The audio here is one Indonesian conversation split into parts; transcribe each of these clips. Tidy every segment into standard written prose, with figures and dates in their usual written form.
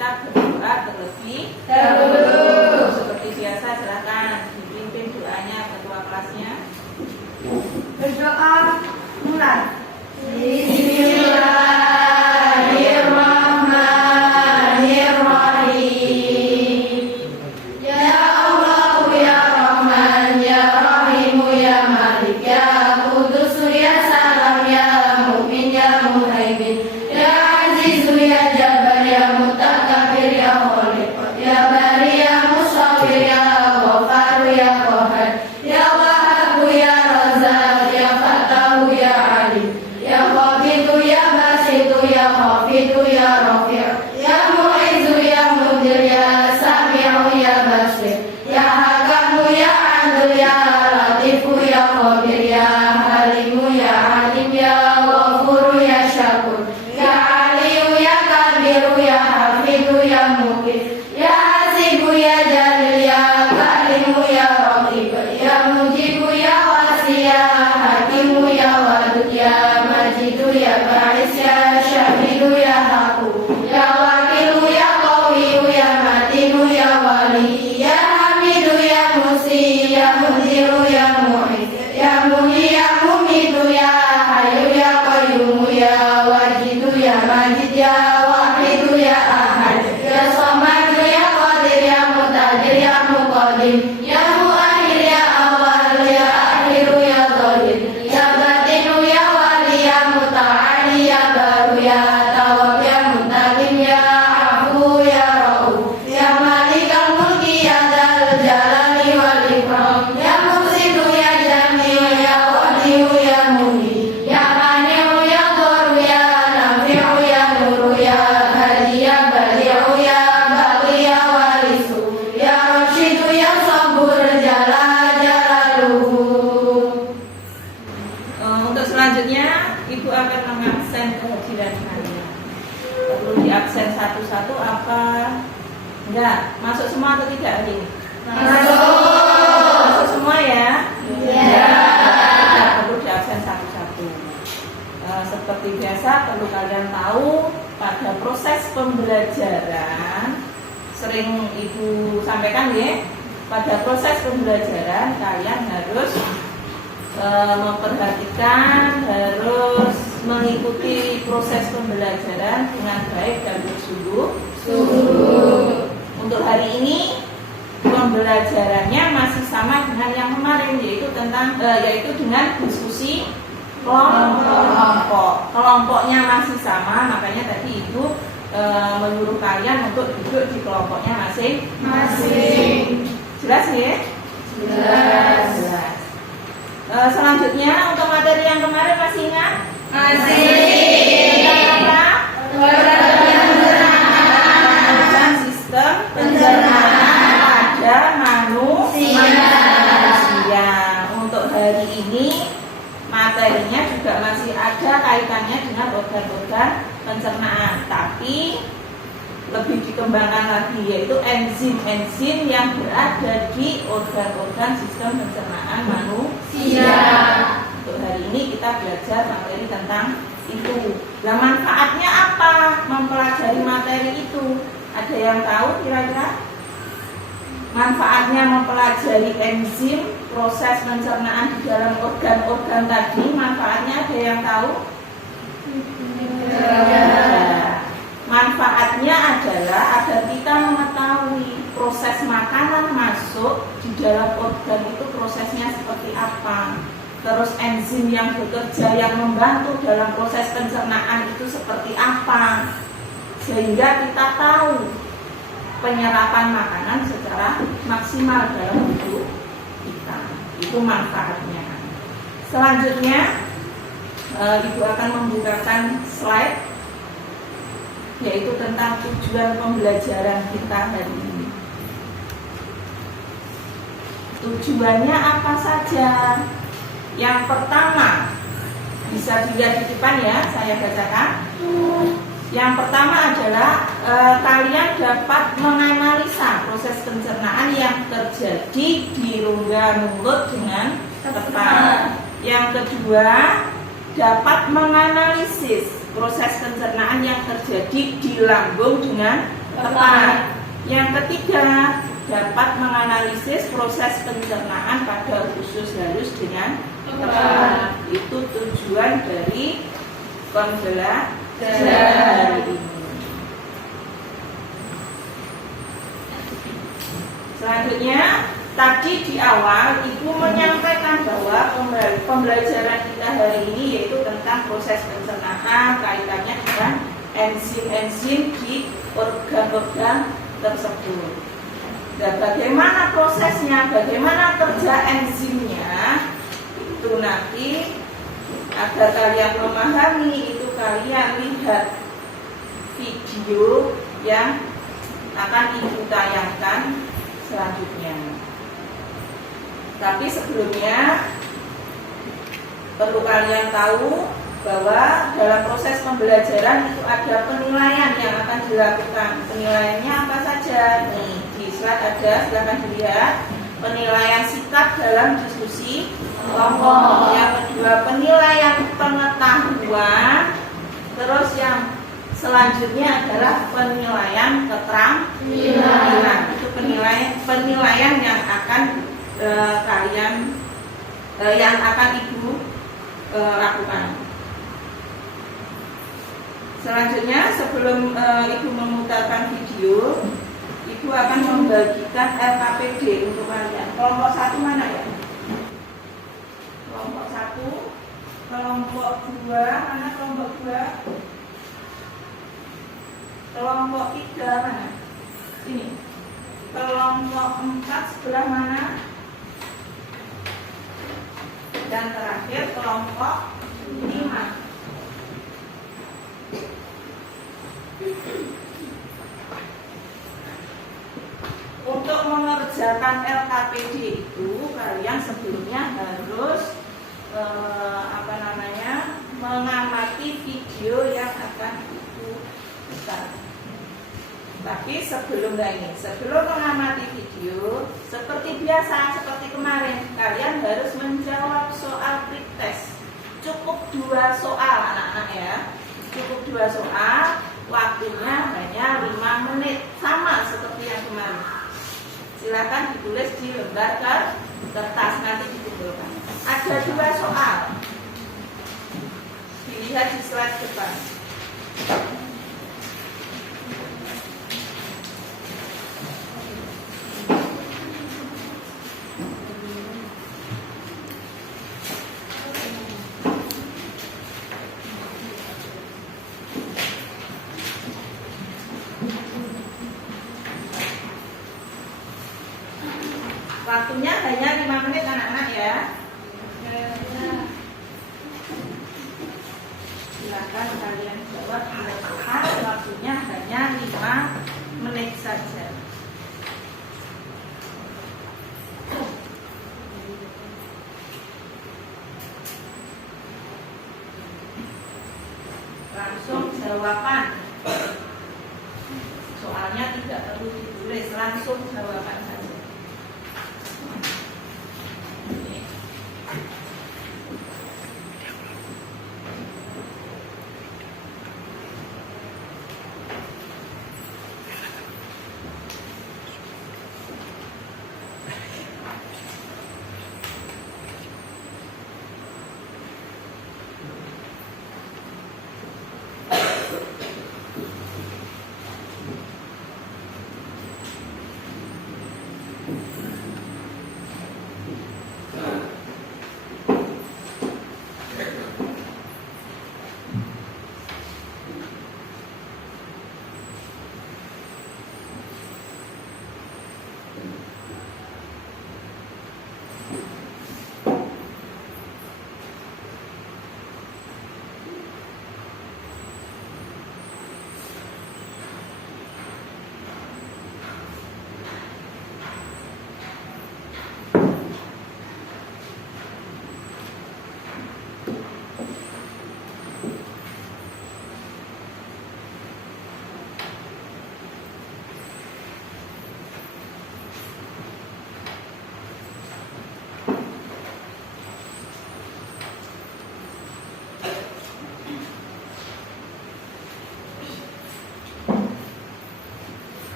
kita berdoa terlebih dahulu. Seperti biasa, silakan dipimpin doanya ketua kelasnya. Berdoa mulai. Satu-satu apa? Enggak, masuk semua atau tidak hari ini? Masuk semua ya? Iya. Tidak perlu di absen satu-satu. Seperti biasa perlu kalian tahu pada proses pembelajaran, sering Ibu sampaikan ya, pada proses pembelajaran kalian harus memperhatikan, harus mengikuti proses pembelajaran dengan baik dan bersungguh-sungguh. Untuk hari ini pembelajarannya masih sama dengan yang kemarin, yaitu dengan diskusi kelompok. Kelompoknya masih sama, makanya tadi Ibu menyuruh kalian untuk duduk di kelompoknya masing-masing. Jelas ya? Jelas. Selanjutnya untuk materi yang kemarin masih ingat? Tentang sistem pencernaan pada manusia. Untuk hari ini materinya juga masih ada kaitannya dengan organ-organ pencernaan, tapi lebih dikembangkan lagi, yaitu enzim-enzim yang berada di organ-organ sistem pencernaan manusia. Untuk hari ini kita belajar materi tentang itu. Nah, manfaatnya apa mempelajari materi itu? Ada yang tahu kira-kira? Manfaatnya mempelajari enzim proses pencernaan di dalam organ-organ tadi, manfaatnya ada yang tahu? Manfaatnya adalah agar kita mengetahui proses makanan masuk di dalam organ itu prosesnya seperti apa. Terus enzim yang bekerja yang membantu dalam proses pencernaan itu seperti apa. Sehingga kita tahu penyerapan makanan secara maksimal dalam tubuh kita. Itu manfaatnya. Selanjutnya Ibu akan membukakan slide, yaitu tentang tujuan pembelajaran kita hari ini. Tujuannya apa saja? Yang pertama, bisa dilihat di depan ya, saya bacakan. Yang pertama adalah kalian dapat menganalisa proses pencernaan yang terjadi di rongga mulut dengan tepat. Yang kedua, dapat menganalisis proses pencernaan yang terjadi di lambung dengan Tepat. Yang ketiga, dapat menganalisis proses pencernaan pada usus halus dengan tepat. Itu tujuan dari pembelajaran hari ini. Selanjutnya, tadi di awal Ibu menyampaikan bahwa pembelajaran kita hari ini yaitu tentang proses pencernaan, kaitannya dengan enzim-enzim di organ-organ tersebut. Dan bagaimana prosesnya, bagaimana kerja enzimnya, itu nanti agar kalian memahami itu kalian lihat video yang akan Ibu tayangkan selanjutnya. Tapi sebelumnya perlu kalian tahu bahwa dalam proses pembelajaran itu ada penilaian yang akan dilakukan. Penilaiannya apa saja? Nih, di slide ada, silahkan dilihat. Penilaian sikap dalam diskusi kelompok. Yang kedua, penilaian pengetahuan. Terus yang selanjutnya adalah penilaian keterampilan. Itu penilaian yang akan kalian yang akan Ibu lakukan. Selanjutnya, sebelum Ibu memutarkan video, Ibu akan membagikan LKPD untuk kalian. Kelompok 1 mana ya? Kelompok 1. Kelompok 2 mana? Kelompok 2. Kelompok 3 mana? Ini. Kelompok 4 sebelah mana? Dan terakhir kelompok 5. Untuk mengerjakan LKPD itu kalian sebelumnya harus mengamati video yang akan Ibu putar. Tapi sebelum mengamati video, seperti biasa, seperti kemarin, kalian harus menjawab soal pretest. Cukup 2 soal anak-anak ya. Cukup 2 soal, waktunya hanya 5 menit, sama seperti yang kemarin. Silakan ditulis di lembar kertas, nanti dikumpulkan. Ada 2 soal. Dilihat di slide depan. Waktunya hanya 5 menit anak-anak ya. Silakan kalian jawab soal, waktunya hanya 5 menit saja. Langsung jawaban. Soalnya tidak perlu ditulis, langsung jawaban saja.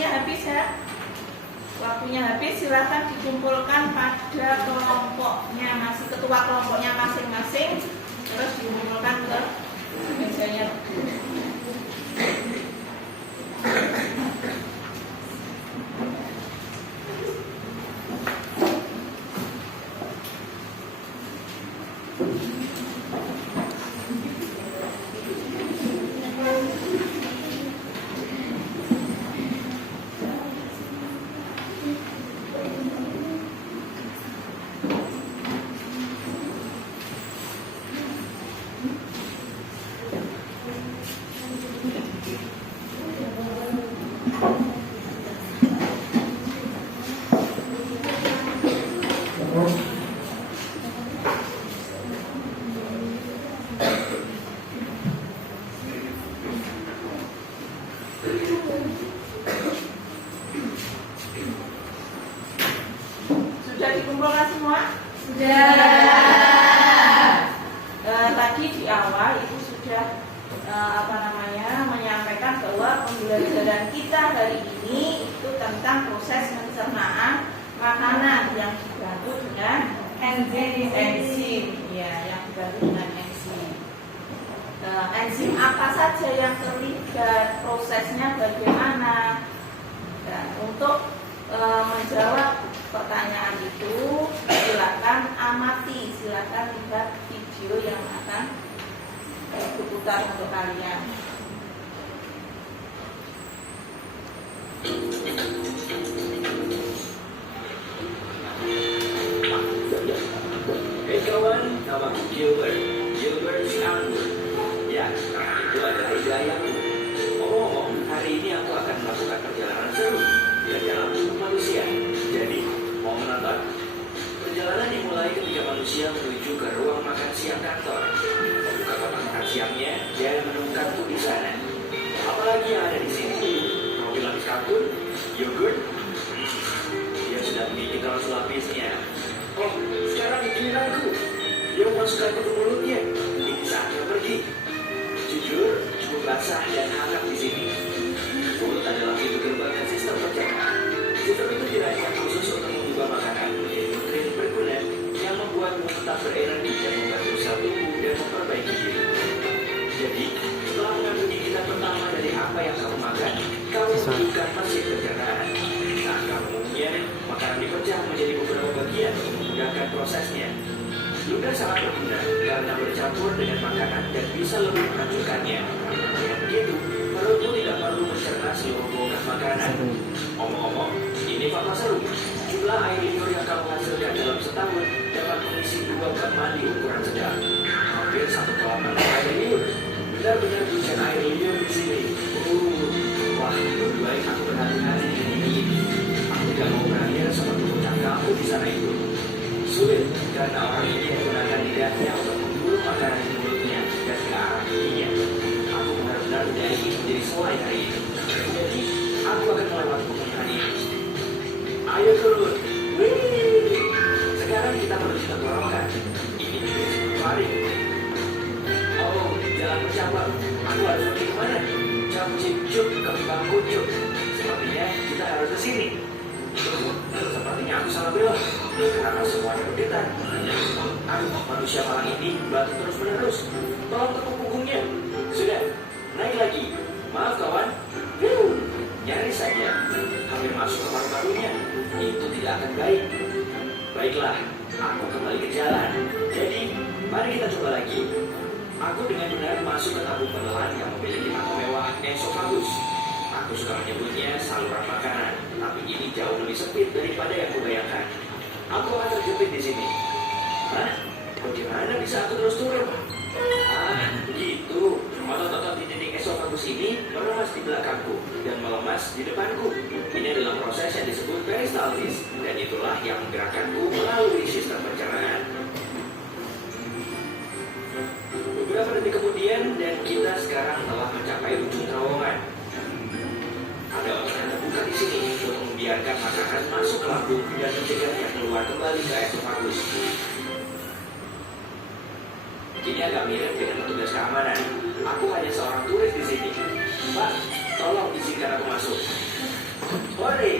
waktunya habis ya. Waktunya habis, silakan dikumpulkan pada kelompoknya, ketua kelompoknya masing-masing, terus dikumpulkan ke mejanya. Sudah dikumpulkan semua? Sudah. Tadi di awal itu sudah menyampaikan bahwa pembelajaran kita hari ini itu tentang proses pencernaan makanan yang dibantu dengan enzim, ya, yang dibantu dengan enzim. Enzim apa saja yang terlibat, prosesnya bagaimana? Dan untuk menjawab pertanyaan itu, silakan amati, silakan lihat video yang akan diputar untuk kalian. Hey kawan, namaku Gilbert si Anggur. Ya, itu adalah ide ayahku. Ngomong-ngomong, hari ini aku akan melakukan perjalanan seru dalam tubuh manusia. Jadi, mau menonton? Perjalanan dimulai ketika manusia menuju ke ruang makan siang kantor. Membuka kotak makan siangnya dan menemukanku di sana. Apalagi yang ada di sini? Roti lapis kalkun, yogurt. Dia sudah memiliki kaos lapisnya. Oh, sekarang giliranku. Dia memasukkan ke mulutnya. Ini saatnya pergi. Jujur, cukup basah dan hangat di sini. Mulut adalah pintu gerbang sistem pencernaan. Sistem itu dirancang khusus untuk mengubah makanan menjadi nutrien berguna yang membuatmu tetap berenergi dan membantu sel tubuh dan memperbaiki diri. Jadi, setelah mengambil gigitan pertama dari apa yang kamu makan, kamu membuka mesin pencernaan. Saat kamu mengunyah, makanan dipecah menjadi beberapa bagian untuk memudahkan prosesnya. Ludah sangat berguna karena bercampur dengan makanan dan bisa lebih menghancurkannya. Dengan begitu, perutmu tidak perlu mencerna seluruh bongkah makanan. Omong-omong, ini fakta seru. Jumlah air liur yang kamu hasilkan dalam setahun dapat mengisi 2 bak mandi ukuran sedang. Hampir 1 kolam air liur. Benar-benar hujan air liur di sini. Wah, lebih baik aku berhati-hati dengan ini. Aku tidak mau berakhir seperti bocah kamu di sana itu. Sulit, karena orang ini menggunakan lidahnya untuk memburu makanan di mulutnya dan ke arah giginya. Aku benar-benar tidak ingin menjadi selai hari ini. Jadi, aku akan melewati pemilihan ini. Ayo turun. Wih! Sekarang kita menuju ke tenggorokan. Ini juga seperti lari. Oh, jalan bercabang. Aku harus pergi kemana? Cip-cip-cup ke bangku cup. Sepertinya kita harus ke sini. Sepertinya aku salah belok. Karena semuanya bergetar. Manusia malang ini batu terus-menerus. Tolong tepuk punggungnya. Sudah, naik lagi. Maaf kawan. Nyaris saja. Hampir masuk ke paru-parunya. Itu tidak akan baik. Baiklah, aku kembali ke jalan. Jadi, mari kita coba lagi. Aku dengan benar masuk ke tabung penelan yang memiliki nama mewah esofagus. Aku suka menyebutnya saluran makanan, tapi ini jauh lebih sempit daripada yang kubayangkan. Aku akan terjepit di sini. Hah? Bagaimana bisa aku terus turun? Begitu. Otot-otot di dinding esofagus ini meremas di belakangku dan melemas di depanku. Ini adalah proses yang disebut peristaltis, dan itulah yang menggerakkanku melalui sistem pencernaan. Beberapa detik kemudian, dan kita sekarang telah mencapai ujung terowongan. Ada otot yang terbuka di sini untuk membiarkan makanan masuk ke lambung dan mencegahnya keluar kembali ke esofagus. Ini agak mirip dengan petugas keamanan. Aku hanya seorang turis di sini. Pak, tolong izinkan aku masuk. Hore!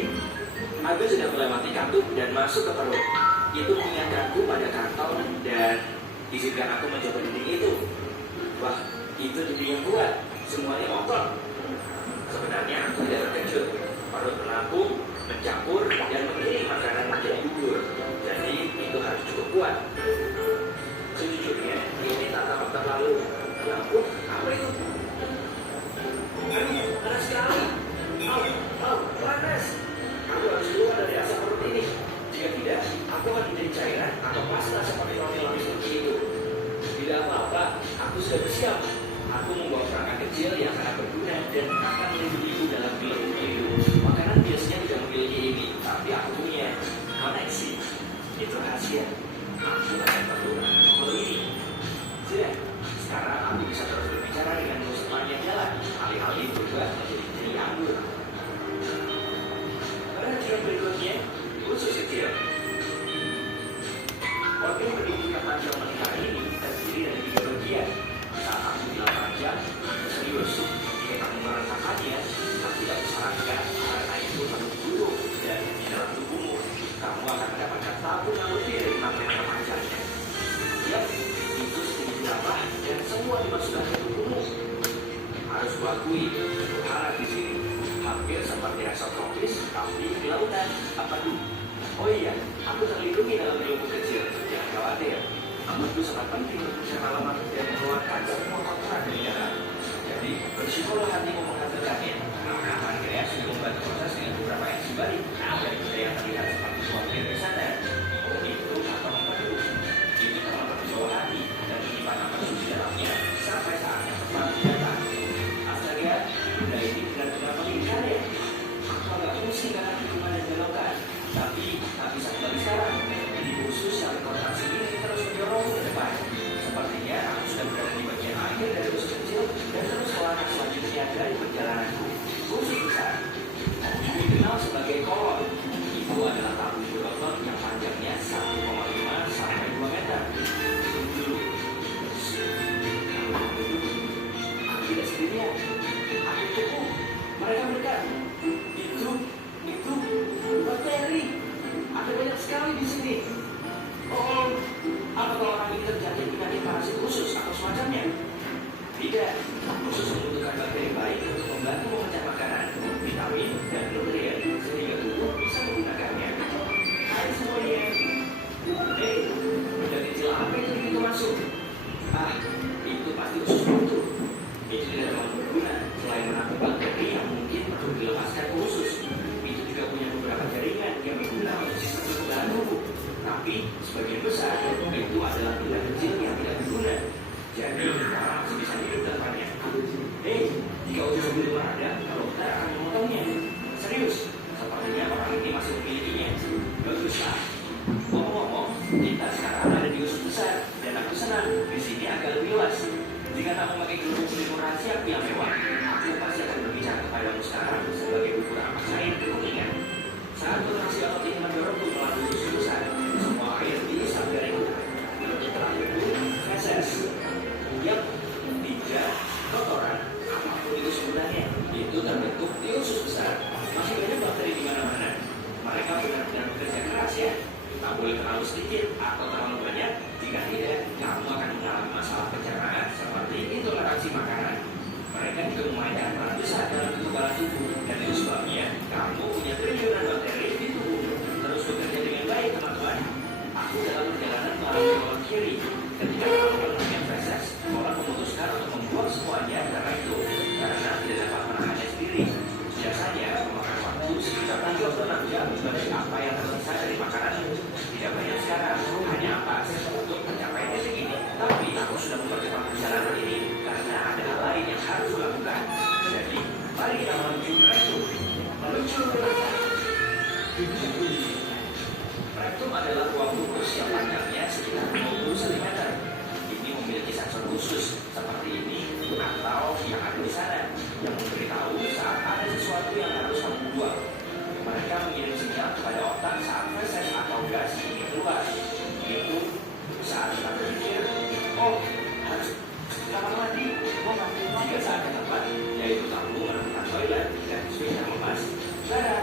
Aku sudah melewati katup dan masuk ke perut. Itu mengingatkanku pada karton dan izinkan aku mencoba dinding itu. Wah, itu dinding yang kuat. Semuanya kotor. Sebenarnya aku tidak terkejut. Perut menampung, mencampur, dan mengiring makanan menjadi bubur. Jadi itu harus cukup kuat. Sejujurnya, ini tak tampak terlalu. Ya ampun, apa itu? Aduh, panas sekali. Panas. Aku harus keluar dari asap perut ini. Jika tidak, aku akan menjadi cairan atau pasta seperti roti-roti seperti itu. Tidak apa-apa, aku sudah bersiap. Aku membawa perangkat kecil yang sangat berguna dan akan melindungiku dalam belenggu itu. Makanan biasanya tidak memiliki ini, tapi aku punya koneksi. Itu rahasia. Aku akan perlu tombol ini. Sudah, sekarang aku bisa terus berbicara dengan sepanjang jalan. Alih-alih berubah menjadi jenis anggur. Pada bagian berikutnya, khusus kecil. Wakil pendidikan panjang menikah ini terdiri dari 3 bagian. Saat aku bilang panjang, serius. Jika kamu merasakannya, aku tidak disarankan karena itu terlalu buruk dan di dalam tubuhmu. Kamu akan mendapatkan tabung yang lebih dari 6 meter panjangnya. Yap, itu sedikit berapa dan semua dimasukkan ke tubuhmu. Harus kuakui, harap di sini. Hampir seperti rasa tropis, tapi di lautan. Apa tuh? Oh iya, aku terlindungi dalam ilmu kecil. Jangan khawatir. Itu sangat penting untuk pengalaman dan mengeluarkan semua kotoran dari dalam. Jadi, bersikolah hatimu menghasilkannya. Maka pankreas sudah membantu proses dengan beberapa enzim balik. Daripada yang terlihat seperti suami dari sana. Oh, itu atau memperlu. Itu telah membawa hati dan menyimpan apa susu dalamnya sampai saatnya tepat datang. Astaga, benda ini benar-benar menginginkan ya. Aku agak pusing karena hitungan dan belokan. Tapi, tak bisa kembali sekarang. Ini khusus yang rekonstruksi ini terus mendorong ke depan. Sepertinya aku sudah berada di bagian akhir dari usus kecil dan terus melangkah selanjutnya dari perjalananku. Usus besar. Dikenal sebagai kolon. Itu adalah tabung berlubang yang panjangnya 1,5 sampai 2 meter. Dulu. Aku tidak sendirian. Aku cukup. Mereka mendekat. Itu bakteri. Ada banyak sekali di sini. Oh, apa kalau orang ini terjadi penyakit parasit khusus atau semacamnya? Tidak. Khusus membutuhkan bakteri baik untuk membantu memecah makanan, vitamin, dan nutrien sehingga tubuh bisa menggunakannya. Hai semuanya. Hei, benda kecil apa itu di pintu masuk? Ah, itu pasti usus buntu. Itu tidak terlalu berguna selain menampung bakteri yang mungkin perlu dilepaskan ke usus. Itu juga punya beberapa jaringan yang berguna untuk sistem kekebalan tubuh. Tapi sebagian besar itu adalah benda kecil yang tidak berguna. Jadi orang masih bisa hidup tanpanya. Hei, jika usus belum ada, dokter akan memotongnya. Serius, sepertinya orang ini masih memilikinya. Baguslah. Ngomong-ngomong, kita sekarang ada di usus besar dan aku senang. Di sini agak lebih luas. Jika tak memakai gelembung selimut rahasia yang mewah, aku pasti akan berbicara kepadamu sekarang sebagai buku ramah saya kekuningan. Saat kontraksi otot ini mendorongku melalui usus besar, semua air dihisap dariku. Terakhir itu, feses. Yap, 3 kotoran, apapun itu sebenarnya, itu terbentuk di usus besar. Masih banyak bakteri di mana-mana. Mereka benar-benar bekerja keras ya. Tak boleh terlalu sedikit atau terlalu banyak. Jika tidak, kamu akan mengalami masalah pencernaan seperti intoleransi makanan. Mereka juga memainkan peran besar dalam kekebalan tubuh. Dan itu sebabnya kamu punya triliunan bakteri di tubuh. Terus bekerja dengan baik, teman-teman. Aku dalam perjalanan melalui kolon kiri. Ketika melakukan latihan feses, kolon memutuskan untuk membuang semuanya karena itu. Karena tidak dapat menahannya sendiri. Biasanya memakan waktu sekitar 26 jam dari apa yang tersisa dari makanan. Tidak banyak sekarang, hanya ampas untuk mencapai titik ini. Tapi aku sudah mempercepat perjalanan ini karena ada hal lain yang harus dilakukan. Jadi, mari kita menuju rektum. Menuju rektum adalah ruang tubuh yang panjangnya sekitar 20 cm. Ini memiliki sensor khusus seperti ini atau yang ada di sana yang memberitahu saat ada sesuatu yang harus kamu buang. Mereka mengirim sinyal kepada otak saat feses atau gas ini keluar. Itu saat kita berpikir, oh harus kamar mandi. Jika saat yang tepat, yaitu kamu menemukan toilet dan sudah lepas, darah.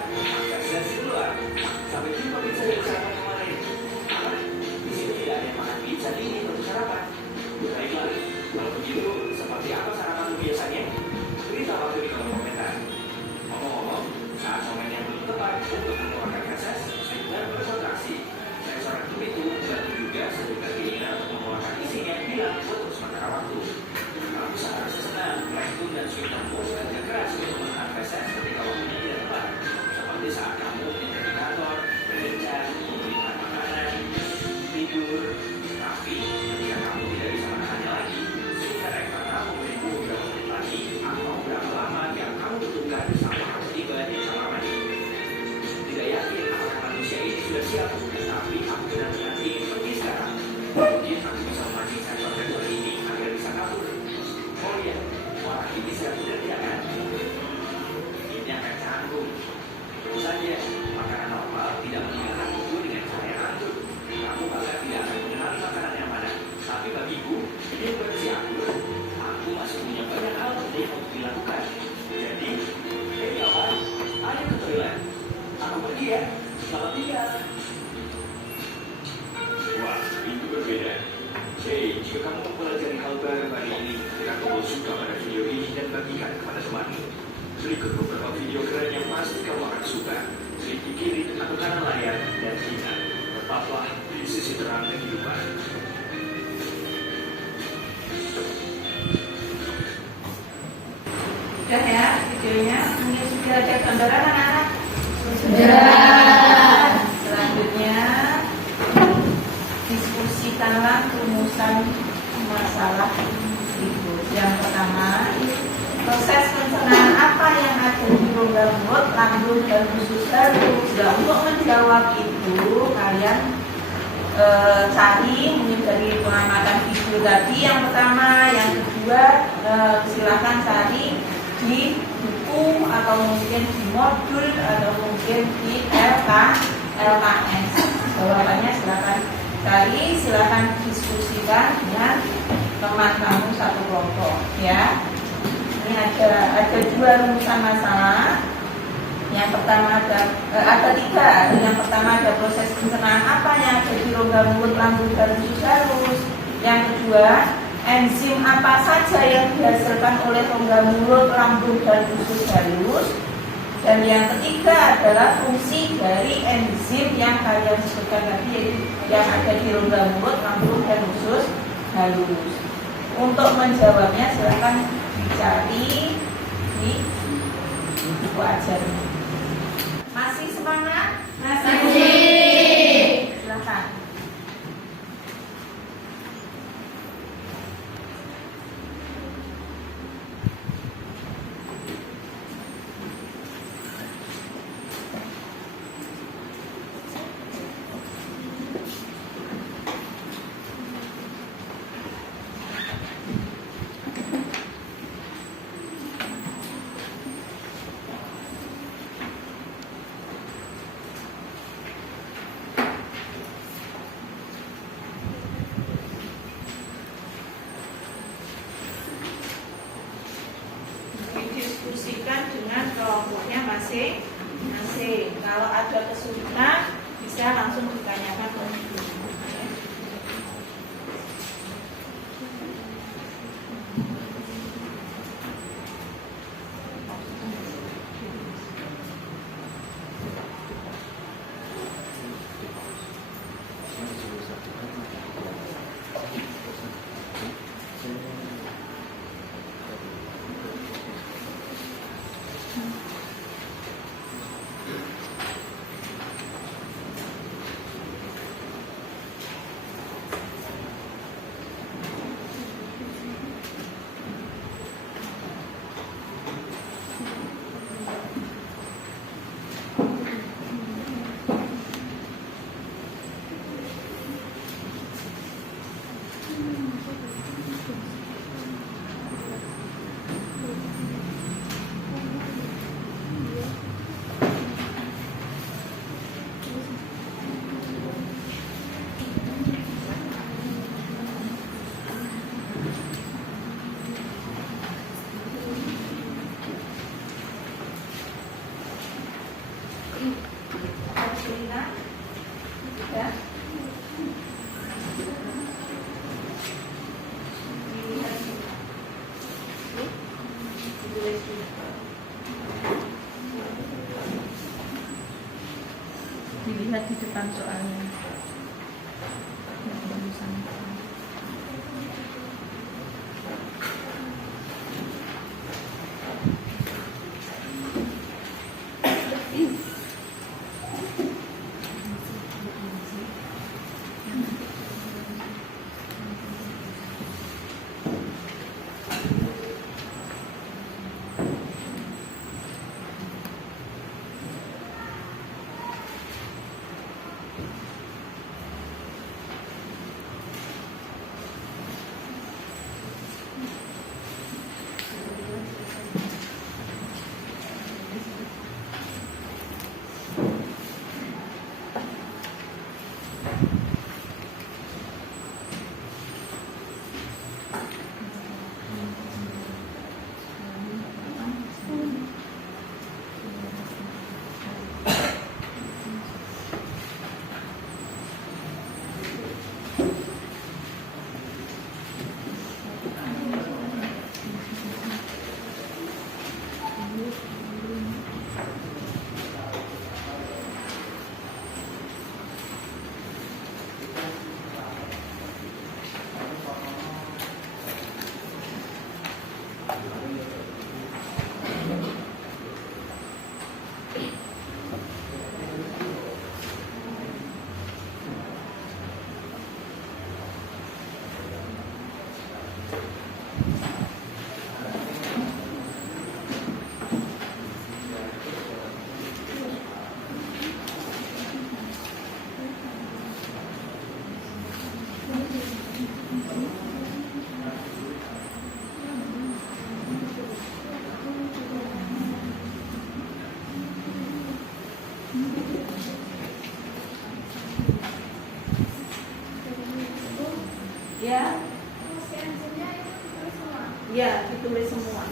terang kehidupan. Sudah ya videonya, ini sudah ada gambaran anak-anak? Sudah. Selanjutnya diskusikanlah rumusan masalah itu. Yang pertama, proses pencernaan apa yang ada di rongga mulut, lambung, dan usus halus. Nah, untuk menjawab itu kalian cari mungkin dari pengamatan video tadi yang pertama, yang kedua silakan cari di buku atau mungkin di modul atau mungkin di LKS. Jawabannya silakan cari, silakan diskusikan dengan teman kamu satu kelompok ya. Ini ada dua rumusan masalah. Yang pertama ada tiga. Yang pertama ada proses pencernaan apa yang ada di rongga mulut, lambung, dan usus halus. Yang kedua, enzim apa saja yang dihasilkan oleh rongga mulut, lambung, dan usus halus. Dan yang ketiga adalah fungsi dari enzim yang kalian sebutkan tadi, yaitu yang ada di rongga mulut, lambung, dan usus halus. Untuk menjawabnya silakan dicari di buku ajarnya. Masih semangat? Masih. Silakan. Diskusikan dengan kelompoknya masing-masing. Kalau ada kesulitan bisa langsung ditanyakan ke ibu. Dilihat di depan soalnya. Ya, Fungsi enzimnya itu ditulis semua. ya ditulis semua.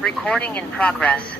Recording in progress.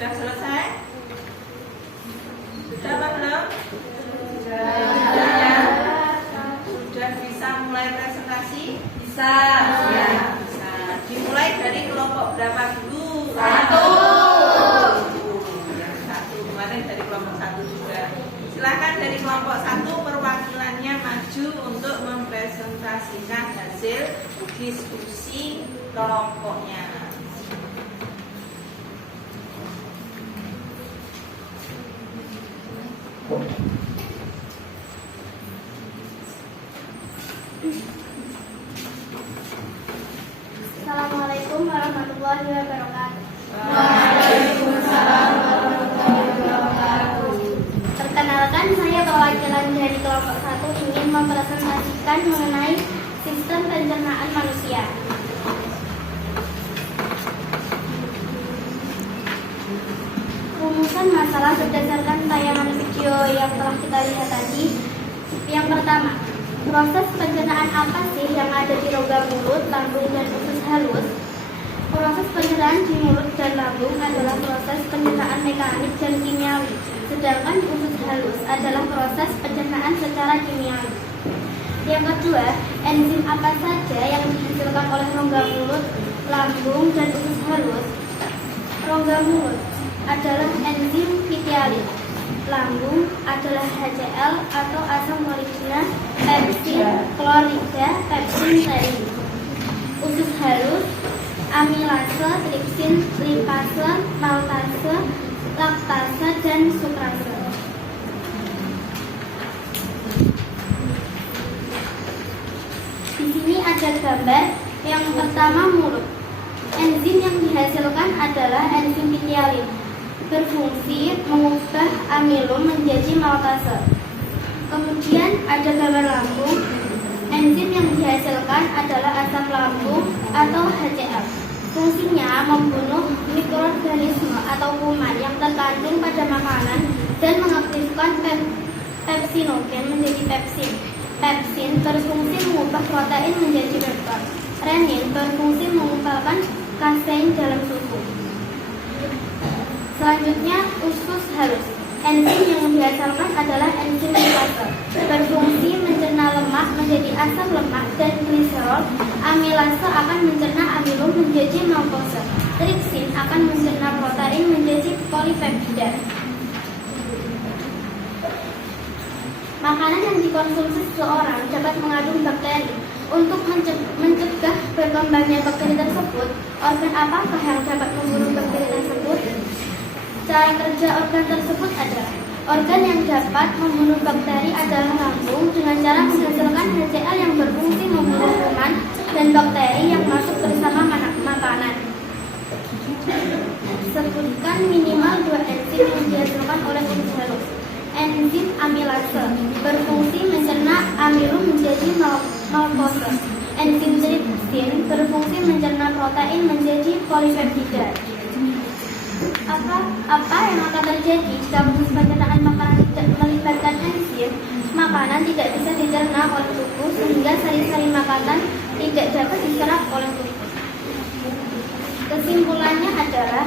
Sudah selesai? Sudah apa belum? Sudah ya? Sudah bisa mulai presentasi? Bisa. Ya, bisa. Dimulai dari kelompok berapa dulu? Satu. Yang satu kemarin dari kelompok satu juga. Silakan dari kelompok satu perwakilannya maju untuk mempresentasikan hasil diskusi kelompoknya. Assalamualaikum warahmatullahi wabarakatuh. Waalaikumsalam warahmatullahi wabarakatuh. Perkenalkan, saya perwakilan dari kelompok 1 ingin mempresentasikan mengenai sistem pencernaan manusia. Rumusan masalah berdasarkan tayangan video yang telah kita lihat tadi. Yang pertama, proses pencernaan apa sih yang ada di rongga mulut, lambung, dan usus halus? Proses pencernaan di mulut dan lambung adalah proses pencernaan mekanik dan kimiawi, sedangkan usus halus adalah proses pencernaan secara kimiawi. Yang kedua, enzim apa saja yang dihasilkan oleh rongga mulut, lambung, dan usus halus? Rongga mulut adalah enzim pitialin. Lambung adalah HCl atau asam klorida, pepsin, klorida, pepsin, terin. Usus halus, amilase, tripsin, lipase, maltase, laktase, dan sukrase. Di sini ada gambar. Yang pertama, mulut. Enzim yang dihasilkan adalah enzim pitialin, berfungsi mengubah amilum menjadi maltase. Kemudian ada gambar lambung. Enzim yang dihasilkan adalah asam lambung atau HCl. Fungsinya membunuh mikroorganisme atau kuman yang terkandung pada makanan dan mengaktifkan pepsinogen menjadi pepsin. Pepsin berfungsi mengubah protein menjadi peptid. Renin berfungsi mengumpulkan kasein dalam susu. Selanjutnya, usus halus. Enzim yang dihasilkan adalah enzim lipase, berfungsi mencerna lemak menjadi asam lemak dan gliserol. Amilase akan mencerna amilum menjadi maltose. Tripsin akan mencerna protein menjadi polipeptida. Makanan yang dikonsumsi seseorang dapat mengandung bakteri. Untuk mencegah berkembangnya bakteri tersebut, organ apakah yang dapat membunuh bakteri tersebut? Cara kerja organ tersebut adalah organ yang dapat membunuh bakteri adalah lambung dengan cara menghasilkan HCl yang berfungsi membunuh kuman dan bakteri yang masuk bersama makanan. Sebutkan minimal 2 enzim yang dihasilkan oleh usus halus. Enzim amilase berfungsi mencerna amilum menjadi maltose. Enzim tripsin berfungsi mencerna protein menjadi polipeptida. Apa yang akan terjadi jika proses pencernaan makanan tidak melibatkan enzim? Makanan tidak bisa dicerna oleh tubuh sehingga sari-sari makanan tidak dapat diserap oleh tubuh. Kesimpulannya adalah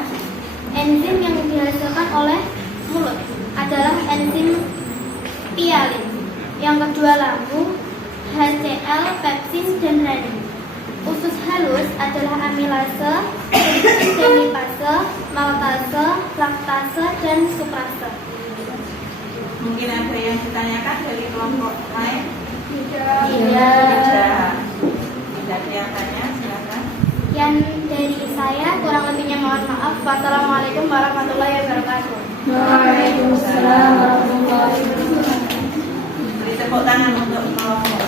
enzim yang dihasilkan oleh mulut adalah enzim pialin. Yang kedua lambung, HCl, pepsin, dan renin. Usus halus adalah amilase, tripsin dan lipase, maltase, laktase, dan sukrase. Mungkin ada yang ditanyakan dari kelompok lain? Tidak. Tidak kelihatannya, silakan. Yang dari saya kurang lebihnya mohon maaf. Wassalamualaikum warahmatullahi wabarakatuh. Waalaikumsalam warahmatullahi wabarakatuh. Beri tepuk tangan untuk kelompok.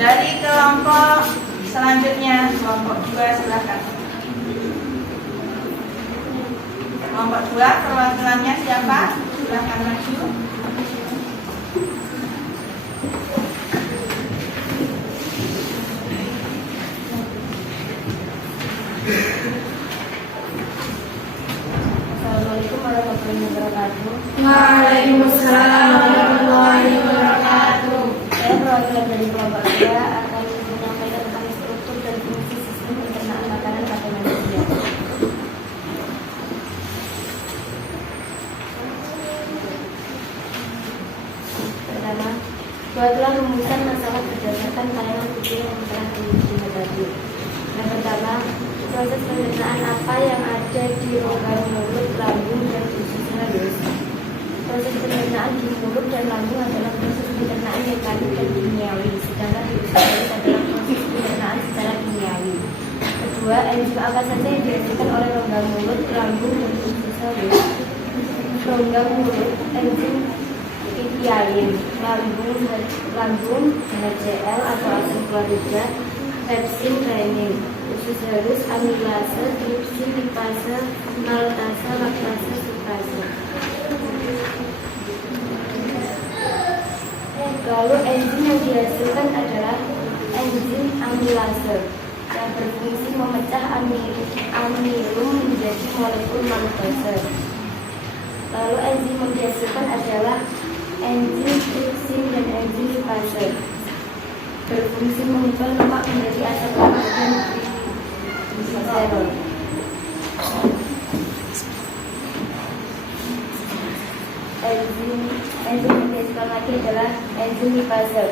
Dari kelompok selanjutnya, kelompok 2 silakan. Kelompok 2 perwakilannya siapa? Silakan maju. Assalamualaikum warahmatullahi wabarakatuh. Waalaikumsalam warahmatullahi wabarakatuh. Saya perwakilan dari kelompok 2 akan menyampaikan tentang struktur dan fungsi sistem pencernaan makanan pada manusia. Pertama, buatlah rumusan masalah berdasarkan tayangan video yang telah diuji tadi. Yang pertama, proses pencernaan apa yang ada di rongga mulut, lambung, dan usus halus. Proses pencernaan di mulut dan lambung adalah proses pencernaan mekanik dan kimiawi, sedangkan di usus halus adalah proses pencernaan secara kimiawi. Kedua, enzim apa saja yang dihasilkan oleh rongga mulut, lambung, dan usus halus. Rongga mulut, enzim pialin, lambung, HCl atau asam klorida, pepsin, renin. Usus halus, amilase, tripsin, lipase, maltase, laktase, sukrase. Lalu enzim yang dihasilkan adalah enzim amilase yang berfungsi memecah amilum menjadi molekul maltase. Lalu enzim yang dihasilkan adalah enzim tripsin dan enzim lipase berfungsi mengubah lemak menjadi asam lemak dan gliserol. Enzim yang dihasilkan lagi adalah enzim lipase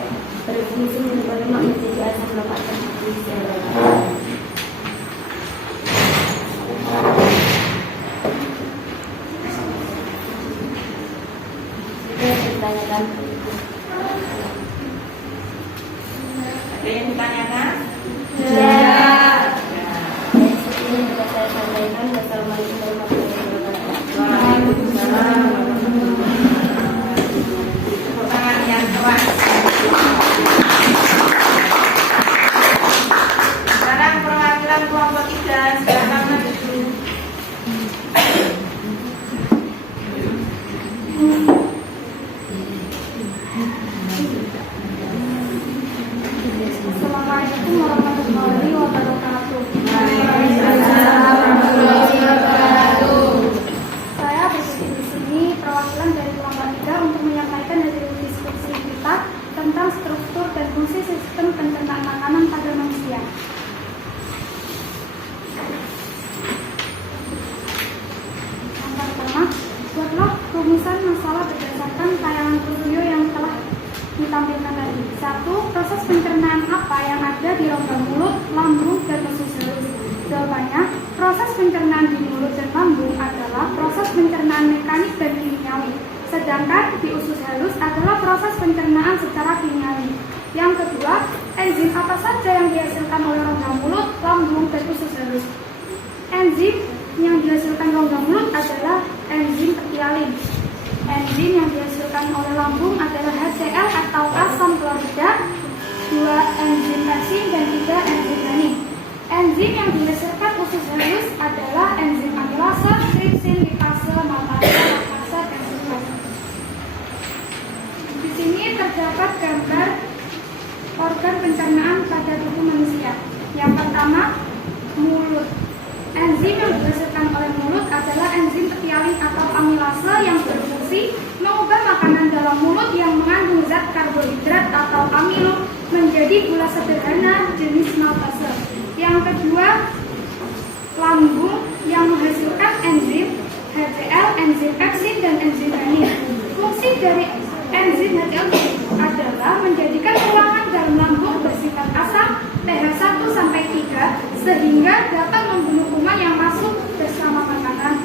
berfungsi mengubah lemak menjadi asam lemak dan gliserol. Ditanyakan. Ada yang ditanyakan? Ini bisa saya sampaikan. Wassalamualaikum warahmatullahi wabarakatuh. Waalaikumsalam warahmatullahi wabarakatuh. Tepuk tangan yang keras. Sekarang perwakilan kelompok 3 silakan maju. Assalamualaikum warahmatullahi wabarakatuh. Saya berdiri di sini perwakilan dari kelompok 3 untuk menyampaikan hasil diskusi kita tentang struktur dan fungsi sistem pencernaan makanan pada manusia. Yang pertama, buatlah rumusan masalah berdasarkan tayangan video yang telah ditampilkan tadi. 1. Proses pencernaan apa yang ada di rongga mulut, lambung, dan usus halus? Jawabannya, proses pencernaan di mulut dan lambung adalah proses pencernaan mekanik dan kimiawi, sedangkan di usus halus adalah proses pencernaan secara kimiawi. Yang kedua, enzim apa saja yang dihasilkan oleh rongga mulut, lambung, dan usus halus? Enzim yang dihasilkan rongga mulut adalah enzim pialin. Enzim yang dihasilkan oleh lambung adalah HCl atau asam klorida, 2 enzim pepsin, dan 3 enzim renin. Enzim yang dihasilkan usus halus adalah enzim amilase, tripsin, lipase, maltase, laktase, dan sukrase. Di sini terdapat gambar organ pencernaan pada tubuh manusia. Yang pertama, mulut. Enzim yang dihasilkan oleh mulut adalah enzim pialin atau amilase yang berfungsi mengubah makanan dalam mulut yang mengandung zat karbohidrat atau amilo menjadi gula sederhana jenis maltase. Yang kedua, lambung yang menghasilkan enzim HCl enzim pepsin dan enzim renin. Fungsi dari enzim HCl adalah menjadikan ruangan dalam lambung bersifat asam pH 1 sampai 3 sehingga dapat membunuh kuman yang masuk bersama makanan.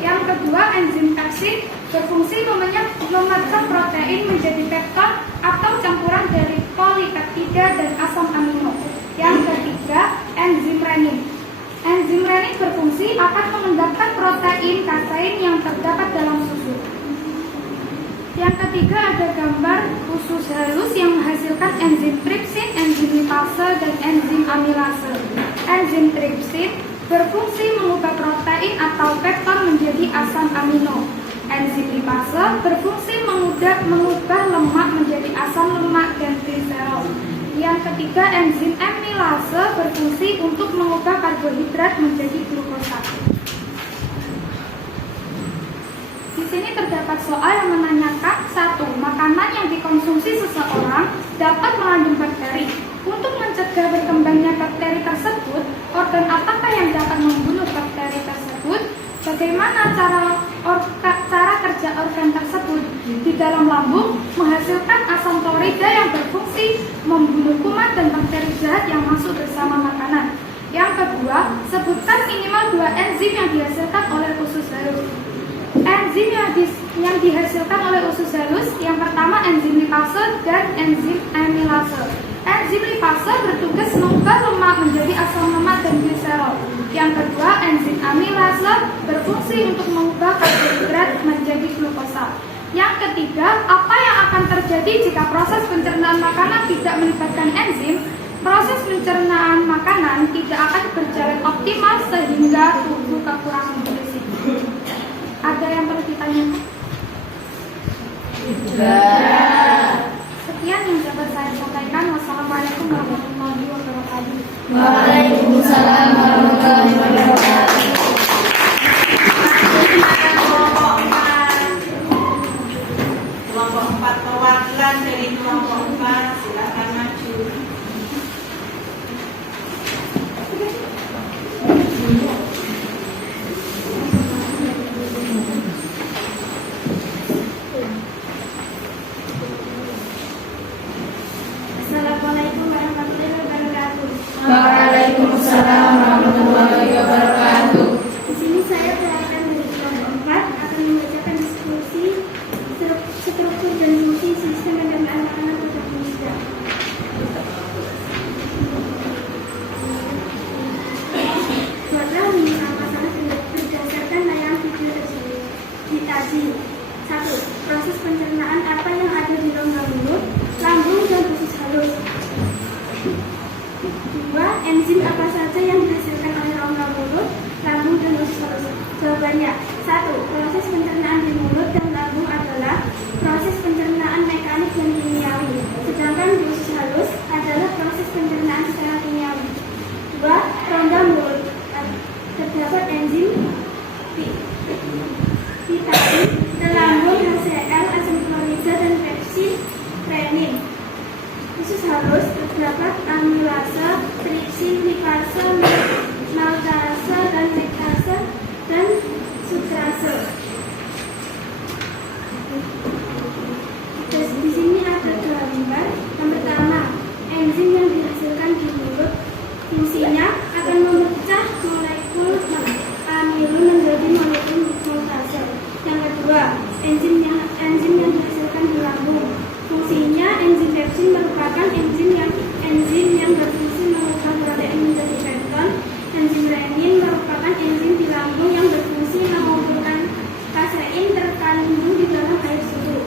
Yang kedua, enzim pepsin berfungsi memecah protein menjadi pepton atau campuran dari polipeptida dan asam amino. Yang ketiga, enzim renin. Enzim renin berfungsi akan mengendapkan protein kasein yang terdapat dalam susu. Yang ketiga ada gambar usus halus yang menghasilkan enzim tripsin, enzim lipase, dan enzim amilase. Enzim tripsin berfungsi mengubah protein atau pepton menjadi asam amino. Enzim lipase berfungsi mengubah lemak menjadi asam lemak dan gliserol. Yang ketiga, enzim amilase berfungsi untuk mengubah karbohidrat menjadi glukosa. Di sini terdapat soal yang menanyakan 1. Makanan yang dikonsumsi seseorang dapat mengandung bakteri. Untuk mencegah berkembangnya bakteri tersebut, organ apakah yang dapat membunuh bakteri tersebut? Bagaimana cara kerja organ tersebut? Di dalam lambung menghasilkan asam klorida yang berfungsi membunuh kuman dan bakteri jahat yang masuk bersama makanan. Yang kedua, sebutkan minimal 2 enzim yang dihasilkan oleh usus halus. Enzim yang dihasilkan oleh usus halus yang pertama enzim lipase dan enzim amilase. Enzim lipase bertugas mengubah lemak menjadi asam lemak dan gliserol. Yang kedua, enzim amilase berfungsi untuk mengubah karbohidrat menjadi glukosa. Yang ketiga, apa yang akan terjadi jika proses pencernaan makanan tidak melibatkan enzim? Proses pencernaan makanan tidak akan berjalan optimal sehingga tubuh kekurangan nutrisi. Ada yang perlu ditanyakan? Sekian yang dapat saya sampaikan. Wassalamualaikum warahmatullahi wabarakatuh. Waalaikumsalam warahmatullahi wabarakatuh. Kelompok 4 perwakilan dari kelompok 4 silakan maju. Assalamualaikum warahmatullahi wabarakatuh. Waalaikumsalam warahmatullahi wabarakatuh. Di sini saya perwakilan dari kelompok 4 akan membacakan diskusi struktur dan fungsi sistem pencernaan makanan pada manusia. Buatlah minimal masalah berdasarkan tayangan video tersebut. Dikaji 1. Proses pencernaan apa yang ada di rongga mulut, lambung, dan usus halus. 2. Enzim apa saja yang dihasilkan oleh rongga mulut, lambung, dan usus halus? Jawabannya 1. Proses pencernaan di mulut dan lambung adalah proses pencernaan mekanik dan kimiawi, sedangkan di usus halus adalah proses pencernaan secara kimiawi. 2. Rongga mulut terdapat enzim vitamin, dan lambung HCl, asam klorida, dan pepsin, renin. Usus halus terdapat amilase, tripsin, lipase, maltase, dan laktase, dan sukrase. Di sini ada gambar. Yang pertama, enzim yang dihasilkan di mulut fungsinya akan memecah molekul amilin menjadi molekul maltase. Yang kedua, enzim yang dihasilkan di lambung fungsinya enzim pepsin merupakan enzim yang berfungsi mengubah protein menjadi pepton. Enzim renin merupakan enzim di lambung yang berfungsi mengumpulkan kasein terkandung di dalam air susu.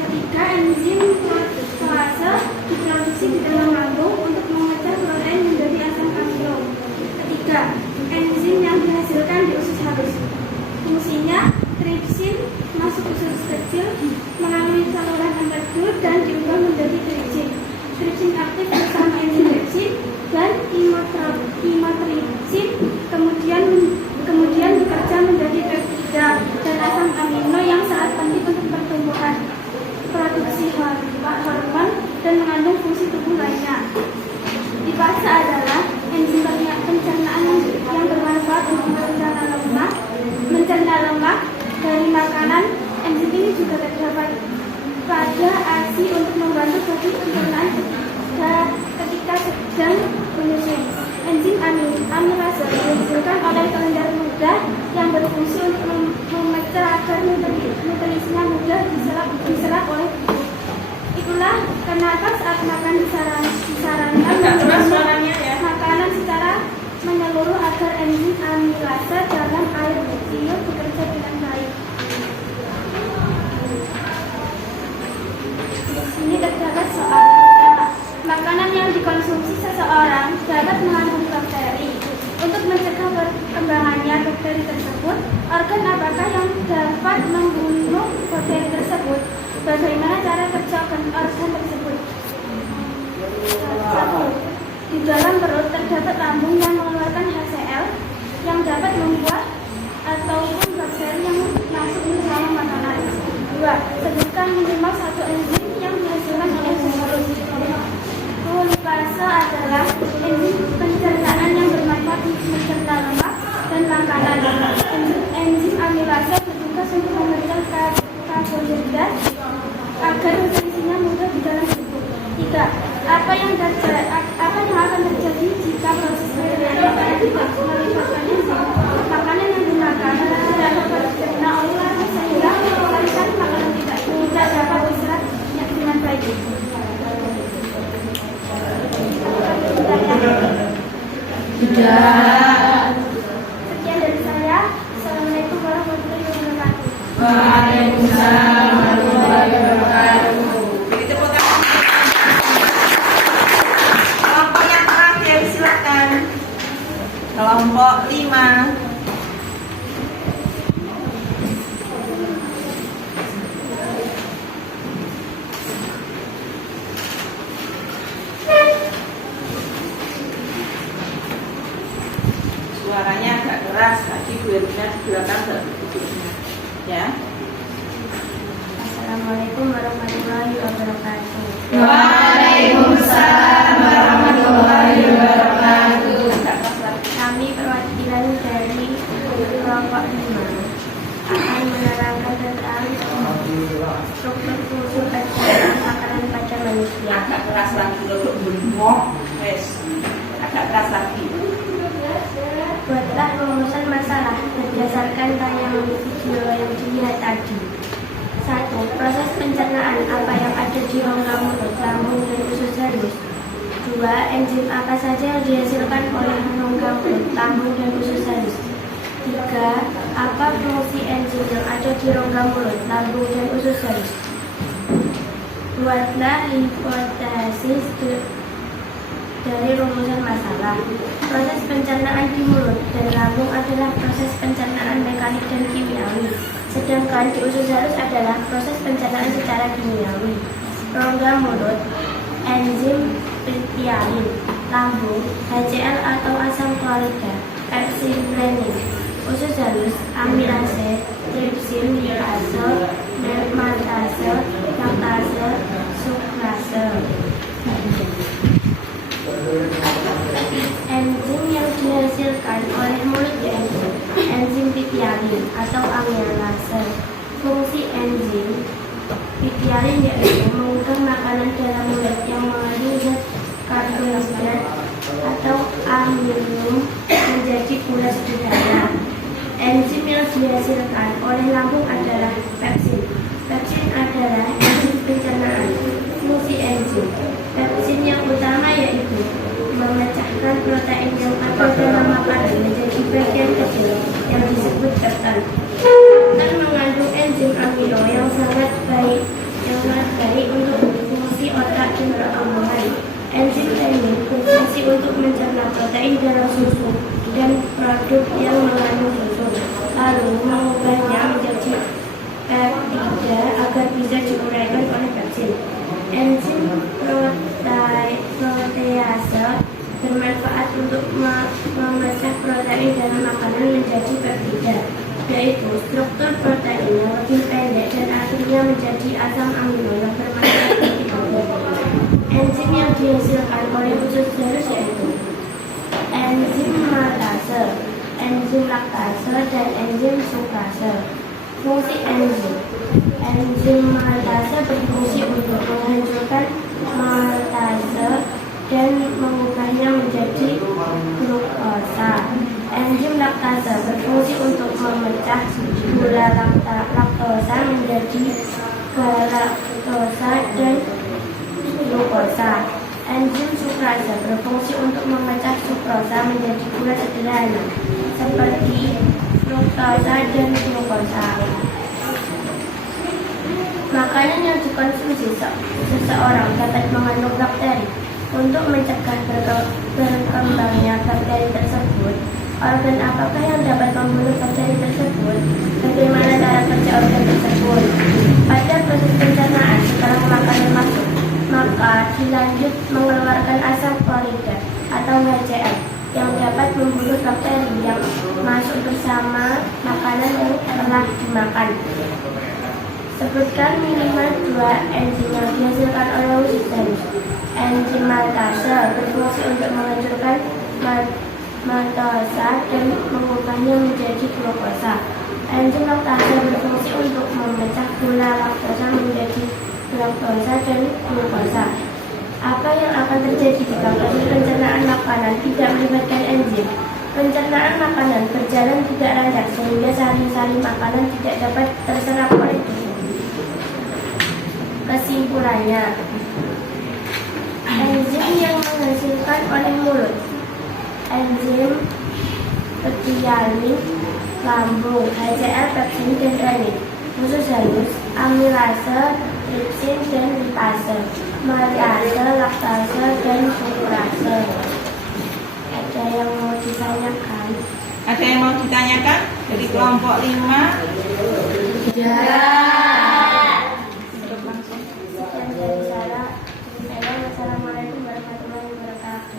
Ketiga, enzim protease diproduksi di dalam lambung untuk memecah protein menjadi asam amino. Ketiga, enzim yang dihasilkan di usus halus fungsinya tripsin masuk usus kecil melalui saluran empedu dan diubah menjadi tripsin. Tripsin aktif bersama enzim pepsin dan imotripsin kemudian bekerja menjadi peptida dan asam amino yang sangat penting untuk pertumbuhan, produksi hormon, dan mengandung fungsi tubuh lainnya. Lipase adalah enzim pencernaan yang bermanfaat untuk mencerna lemak, mencerna dari makanan, enzim ini juga terdapat pada ASI untuk membantu proses pencernaan ketika sedang menyusui. Enzim amilase dihasilkan oleh kelenjar mudah yang berfungsi untuk memecah agar nutrisinya mudah diserap oleh tubuh. Itulah kenapa saat makan disarankan suaranya ya. makanan secara menyeluruh agar enzim amilase dalam air liur bekerja dengan baik. Ini terdapat soal makanan yang dikonsumsi seseorang dapat mengandung bakteri. Untuk mencegah perkembangannya bakteri tersebut, organ apakah yang dapat membunuh bakteri tersebut? Bagaimana cara kerja organ tersebut? 1. Di dalam perut terdapat lambung yang mengeluarkan HCl yang dapat membuat ataupun bakteri yang masuk ke dalam makanan. 2. Sebutkan minimal satu enzim yang dihasilkan oleh virus. Polipase adalah enzim pencernaan yang bermanfaat untuk mencerna lemak dan makanan. Enzim amilase bertugas untuk memecah karbohidrat agar nutrisinya mudah di dalam tubuh. 3. Apa yang akan terjadi jika proses pencernaan makanan tidak melibatkan enzim? Makanan yang dimakan tidak dapat dicerna oleh lambung sehingga menghasilkan makanan tidak dapat diserap dengan baik. Tidak. Sekian dari saya. Assalamualaikum warahmatullahi wabarakatuh. Waalaikumsalam warahmatullahi wabarakatuh. Beri tepuk tangan. Kelompok yang terakhir silakan. Kelompok 5. Suaranya agak keras, tadi Bu Erina di belakang agak begitu. Ya. Assalamualaikum warahmatullahi wabarakatuh. Waalaikumsalam warahmatullahi wabarakatuh. Kami perwakilan dari kelompok 5 akan menerangkan tentang struktur fungsi pencernaan makanan pada manusia. Agak keras lagi untuk bengok. Agak keras lagi. Buatlah rumusan masalah berdasarkan tayangan video yang dilihat tadi. 1. Proses pencernaan apa yang ada di rongga mulut, lambung, dan usus halus. 2. Enzim apa saja yang dihasilkan oleh rongga mulut, lambung, dan usus halus. 3. Apa fungsi enzim yang ada di rongga mulut, lambung, dan usus halus. Buatlah hipotesis dari rumusan masalah. Proses pencernaan di mulut dan lambung adalah proses pencernaan mekanik dan kimiawi, sedangkan di usus halus adalah proses pencernaan secara kimiawi. Rongga mulut, enzim peptidin, lambung, HCl atau asam klorida, pepsin renin. Usus halus, amilase, tripsin, lipase, maltase, laktase, sukrase. Enzim yang dihasilkan oleh mulut yaitu enzim peptidin atau amilase. Fungsi enzim peptidin yaitu mengubah makanan dalam mulut yang mengandung zat karbohidrat atau amilum menjadi gula sederhana. Enzim yang dihasilkan oleh lambung adalah pepsin. Pepsin adalah enzim pencernaan. Fungsi enzim pepsin yang utama yaitu memecahkan protein yang ada dalam makanan menjadi bagian kecil yang disebut peptid. Dan mengandung enzim amino yang sangat baik untuk fungsi otak dan pertumbuhan. Enzim renin berfungsi untuk mencerna protein dalam susu dan produk yang mengandung susu, lalu mengubahnya menjadi peptida agar bisa diuraikan oleh pepsin. Enzim protease bermanfaat untuk memecah protein dalam makanan menjadi peptida, yaitu struktur protein yang lebih pendek dan akhirnya menjadi asam amino yang bermanfaat bagi tubuh. Enzim yang dihasilkan oleh usus halus yaitu enzim maltase, enzim laktase, dan enzim sukrase. Fungsi enzim. Enzim maltase berfungsi untuk menghancurkan maltase dan mengubahnya menjadi glukosa. Enzim laktase berfungsi untuk memecah gula laktosa menjadi galaktosa dan glukosa. Enzim sukrase berfungsi untuk memecah sukrosa menjadi gula sederhana seperti fruktosa dan glukosa. Makanan yang dikonsumsi seseorang dapat mengandung bakteri. Untuk mencegah berkembangnya bakteri tersebut, organ apakah yang dapat membunuh bakteri tersebut? Bagaimana cara kerja organ tersebut? Pada proses pencernaan setelah makanan masuk, maka dilanjut mengeluarkan asam klorida atau HCl yang dapat membunuh bakteri yang masuk bersama makanan yang telah dimakan. Sebutkan minimal 2 enzim yang dihasilkan oleh usus halus. Enzim maltase berfungsi untuk menghancurkan maltosa dan mengubahnya menjadi glukosa. Enzim laktase berfungsi untuk memecah gula laktosa menjadi galaktosa dan glukosa. Apa yang akan terjadi jika proses pencernaan makanan tidak melibatkan enzim? Pencernaan makanan berjalan tidak lancar sehingga sari-sari makanan tidak dapat terserap oleh tubuh. Kesimpulannya, enzim yang menghasilkan oleh mulut, enzim petialin, lambung, HCl, pepsin, dan renin, usus halus, amilase, tripsin, dan lipase, maltase, laktase, dan sukrase. Ada yang mau ditanyakan? Ada yang mau ditanyakan dari kelompok 5? Assalamualaikum warahmatullahi wabarakatuh.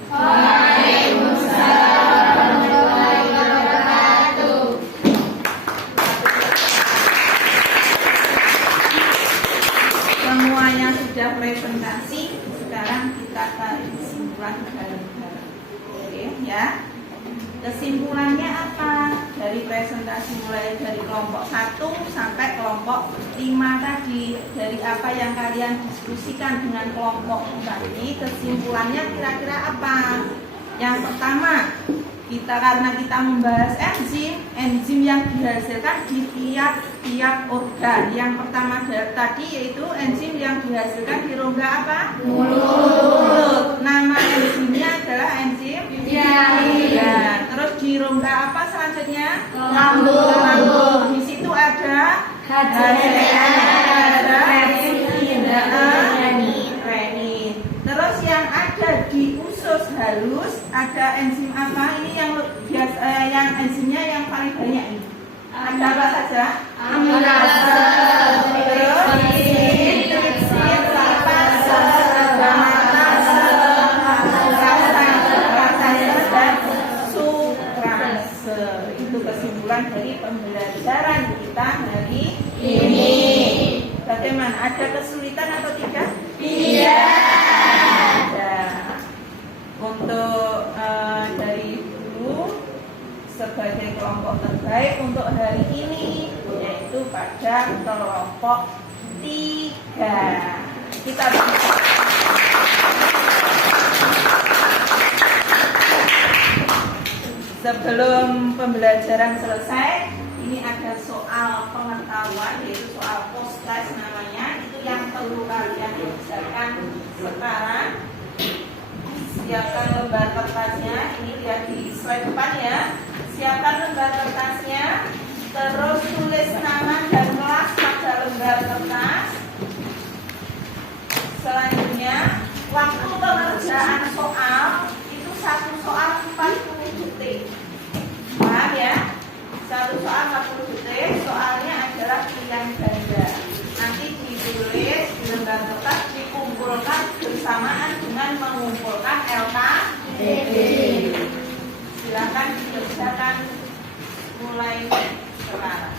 Semuanya sudah presentasi. Sekarang kita tarik kesimpulan bareng-bareng. Oke, ya. Kesimpulannya apa? Dari presentasi mulai dari kelompok 1 sampai kelompok 5 tadi. Dari apa yang kalian diskusikan dengan kelompok tadi, kesimpulannya kira-kira apa? Yang pertama, karena kita membahas enzim yang dihasilkan di tiap organ. Yang pertama tadi yaitu enzim yang dihasilkan di rongga apa? Mulut. Nama enzimnya adalah enzim ya. Terus di rongga apa selanjutnya? Lambung. Di situ ada ada renin. Terus yang ada di usus halus ada enzim apa? Ini yang biasa, yang enzimnya yang paling banyak ini. Ada apa saja? Amilase. Terus tripsin, lipase, gamatase, dan sukrase. Itu kesimpulan dari pembelajaran kita hari ini. Bagaimana? Ada kesulitan atau tidak? Untuk dari guru sebagai kelompok terbaik untuk hari ini yaitu pada kelompok 3. Kita sebelum pembelajaran selesai, ini ada soal pengetahuan yaitu soal post-test namanya. Itu yang perlu kalian kerjakan sekarang. Siapkan lembar kertasnya, ini lihat di slide depan ya. Siapkan lembar kertasnya, terus tulis nama dan kelas pada lembar kertas. Selanjutnya, waktu pengerjaan soal itu satu soal 40 detik. Paham ya? Satu soal 40 detik, soalnya adalah pilihan ganda. Nanti ditulis di lembar kertas, dikumpulkan bersamaan dengan mengumpulkan LKDP. Silakan dikerjakan mulai sekarang.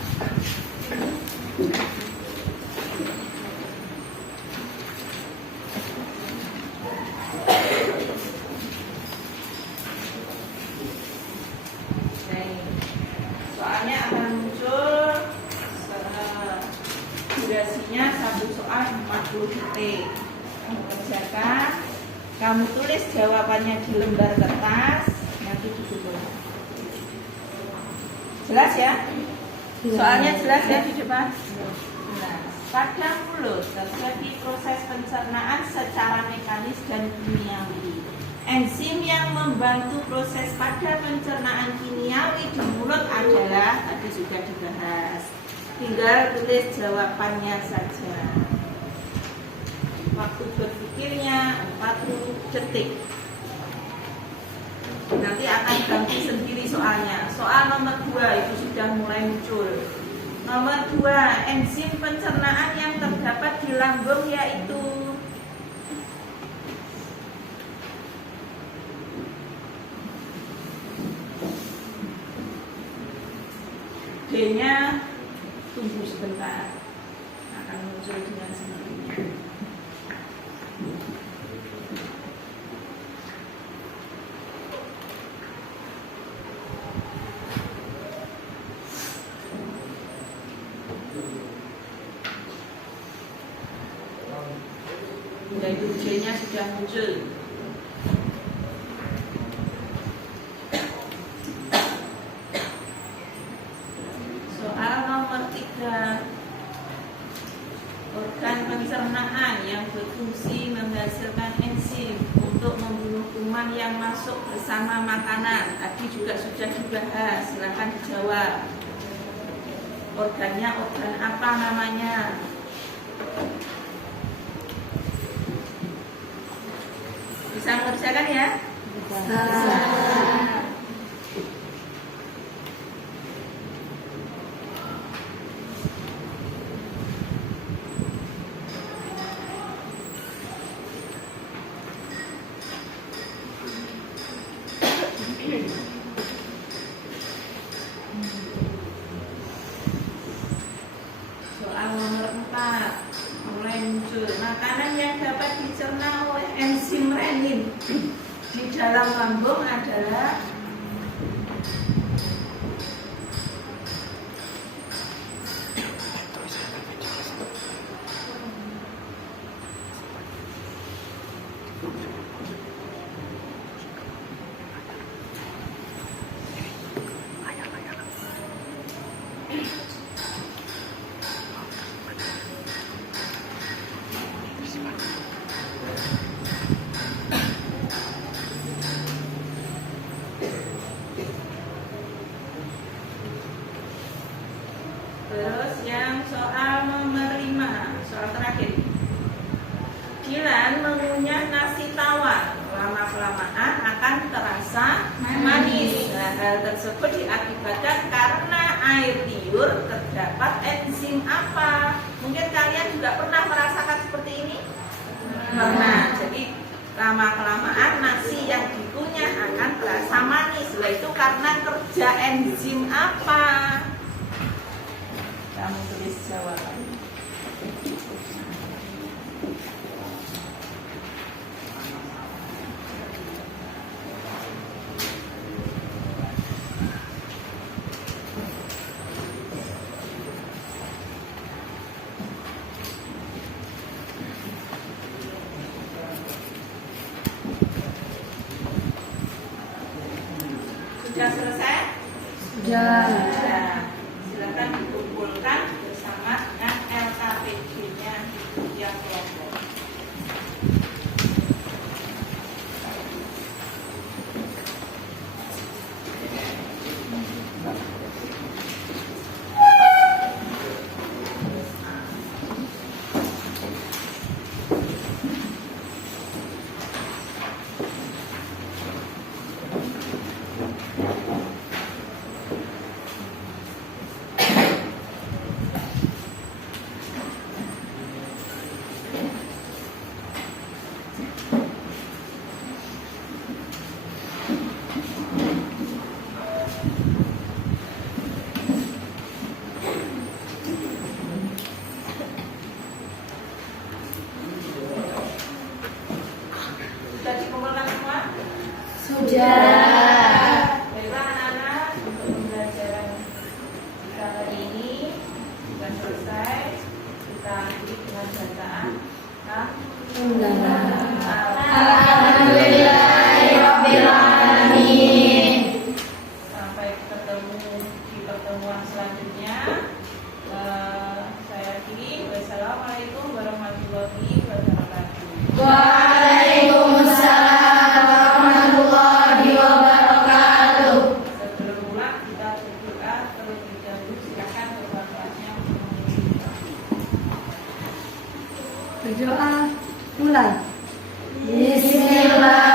Soalnya akan muncul Durasinya satu soal 40 detik. Kamu kerjakan, kamu tulis jawabannya di lembar kertas, nanti ditutup. Jelas ya? Soalnya jelas ya di depan? Nah, pada mulut terjadi proses pencernaan secara mekanis dan kimiawi. Enzim yang membantu proses pada pencernaan kimiawi di mulut adalah, tadi sudah dibahas. Tinggal tulis jawabannya saja. Waktu berpikirnya 40 detik. Nanti akan ganti sendiri soalnya. Soal nomor 2 itu sudah mulai muncul. Nomor 2, enzim pencernaan yang terdapat di lambung yaitu D-nya tunggu sebentar, akan muncul dengan sendirinya. Yaitu J-nya sudah muncul. Soal nomor 3, organ pencernaan yang berfungsi menghasilkan enzim untuk membunuh kuman yang masuk bersama makanan. Tadi juga sudah dibahas, silahkan dijawab. Organnya organ apa namanya? Bisa mengerjakan ya? Bisa. Soal nomor 4 mulai muncul. Makanan yang dapat dicerna oleh enzim renin di dalam lambung adalah terus yang soal nomor 5, soal terakhir. Dilan mengunyah nasi tawar, lama-kelamaan akan terasa manis. Nah, hal tersebut diakibatkan karena air liur terdapat enzim apa? Mungkin kalian juga pernah merasakan seperti ini? Pernah. Jadi lama-kelamaan nasi yang dikunyah akan terasa manis. Nah, itu karena kerja enzim apa? Kamu tulis jawaban. Sudah selesai? Sudah. Sudah. Silakan dikumpulkan bersama dengan LKPG-nya yang kelompok. Berdoa. Mulai. Bismillah.